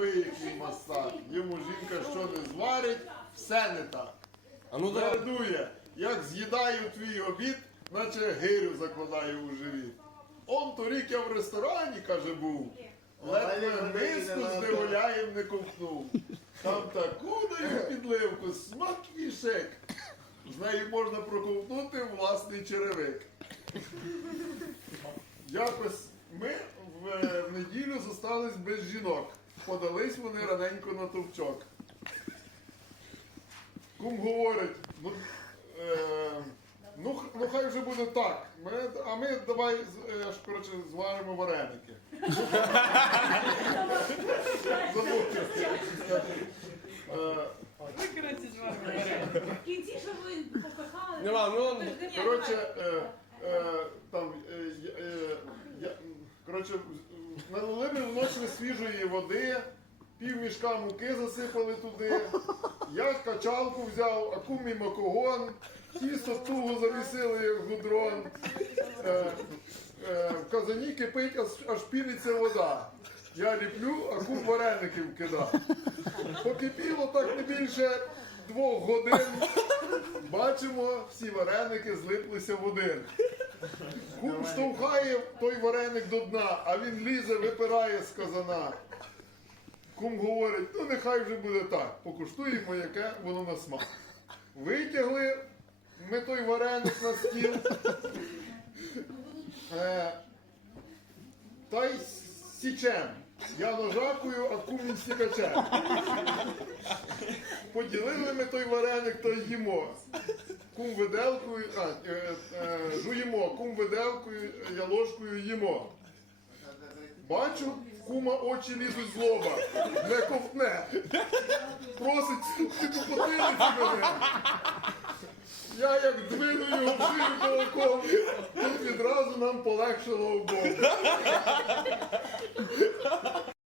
неабиякий мастак. Йому жінка що не зварить, все не так. А ну давай. Вердує, як з'їдаю твій обід, наче гирю закладаю у живіт. Он торік я в ресторані, каже, був. Ледве миску з неволяєм не ковтнув. Там таку даю підливку, смак і шик. З нею можна проковтнути власний черевик. Якось неділю зостались без жінок. Подались вони раненько на товчок. Кум говорить, ну, е, ну, ну хай вже буде так. Ми, а ми давай з- е, ж, коротше, зваримо вареники. Забудьте. Е, В кінці, щоб ви попихали. Нема, ну Коротше, е, е, там, е, я- е, я, коротше, налили вночі свіжої води, пів мішка муки засипали туди, я качалку взяв, а кум і макогон, тісто туго завісили, як гудрон. Е, е, в казані кипить, аж, аж піниться вода. Я ліплю, а кум вареників кидав. Покипіло так не більше двох годин. Бачимо, всі вареники злиплися в один. Кум штовхає той вареник до дна, а він лізе, випирає з казана. Кум говорить, ну нехай вже буде так, покуштуємо, яке воно на смак. Витягли ми той вареник на стіл. Е, та й січем. Я ножакою, а кум він стікачем. Поділили ми той вареник, то й їмо. Кум виделкою, а, е, е, жуємо, кум виделкою, я ложкою їмо. Бачу, кума очі лізуть з лоба, не ковтне. Просить стукти по потилиці мене. Я як двину його шию кулаком, тут відразу нам полегшило обом.